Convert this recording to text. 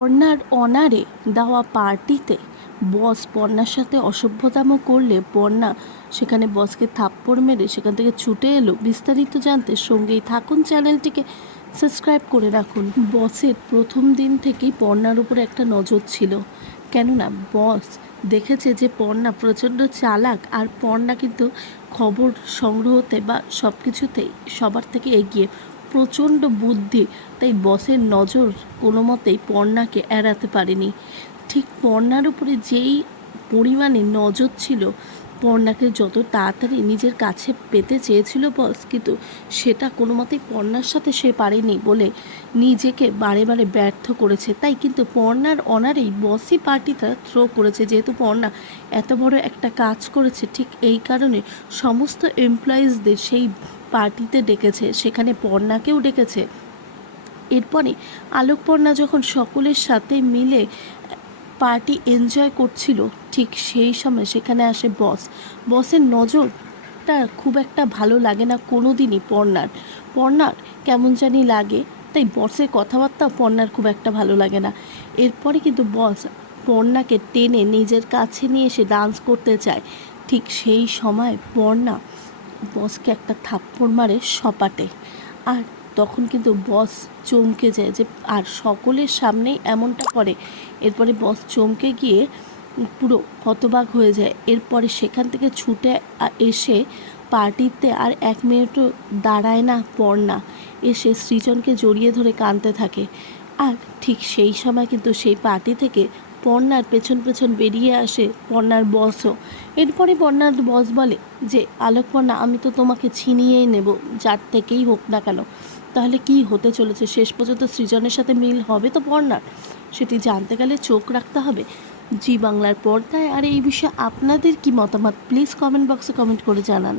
পর্ণার অনারে দেওয়া পার্টিতে বস পর্ণার সাথে অসভ্যতামো করলে পর্ণা সেখানে বসকে থাপ্পড় মেরে সেখান থেকে ছুটে এলো। বিস্তারিত জানতে সঙ্গেই থাকুন চ্যানেলটিকে। সাবস্ক্রাইব করে রাখুন। বসের প্রথম দিন থেকেই পর্ণার উপর একটা নজর ছিল। কেননা বস দেখেছে যে পর্ণা প্রচণ্ড চালাক আর পর্ণা কিন্তু খবর সংগ্রহতে বা সব কিছুতেই সবার থেকে এগিয়ে প্রচণ্ড বুদ্ধি, তাই বসের নজর কোনো মতেই পর্ণাকে এড়াতে পারেনি। ঠিক পর্ণার উপরে যেই পরিমাণে নজর ছিল, পর্ণাকে যত তাড়াতাড়ি নিজের কাছে পেতে চেয়েছিল বস, কিন্তু সেটা কোনো মতেই পর্ণার সাথে সে পারেনি বলে নিজেকে বারে বারে ব্যর্থ করেছে। তাই কিন্তু পর্ণার অনারেই বসই পার্টিটা থ্রো করেছে, যেহেতু পর্ণা এত বড় একটা কাজ করেছে, ঠিক এই কারণে সমস্ত এমপ্লয়িজদের সেই পার্টিতে ডেকেছে, সেখানে পর্ণাকেও ডেকেছে। এরপরে আলোকপর্ণা যখন সকলের সাথে মিলে পার্টি এনজয় করছিল, ঠিক সেই সময় সেখানে আসে বস। বসের নজরটা খুব একটা ভালো লাগে না কোনো দিনই পর্ণার। পর্ণার কেমন জানি লাগে, তাই বসের কথাবার্তা পর্ণার খুব একটা ভালো লাগে না। এরপরে কিন্তু বস পর্ণাকে টেনে নিজের কাছে নিয়ে এসে ডান্স করতে চায়। ঠিক সেই সময় পর্ণা বসকে একটা থাপ্পড় মারে সপাটে। আর তখন কিন্তু বস চমকে যায় যে, আর সকলের সামনেই এমনটা করে। এরপরে বস চমকে গিয়ে পুরো হতবাক হয়ে যায়। এরপরে সেখান থেকে ছুটে এসে পার্টিতে আর এক মিনিটও দাঁড়ায় না পর পড়না এসে সৃজনকে জড়িয়ে ধরে কাঁদতে থাকে। আর ঠিক সেই সময় কিন্তু সেই পার্টি থেকে পর্ণার পেছন পেছন বেরিয়ে আসে পর্ণার বসও। এরপরে পর্ণার বস বলে, যে, আলোকপর্ণা, আমি তো তোমাকে ছিনিয়েই নেব, যার থেকেই হোক না কেন। তাহলে কি হতে চলেছে? শেষ পর্যন্ত সৃজনের সাথে মিল হবে তো পর্ণার সেটি জানতে গেলে চোখ রাখতে হবে। জি বাংলার পর্দায়, আর এই বিষয়ে আপনাদের কি মতামত? প্লিজ কমেন্ট বক্সে কমেন্ট করে জানান।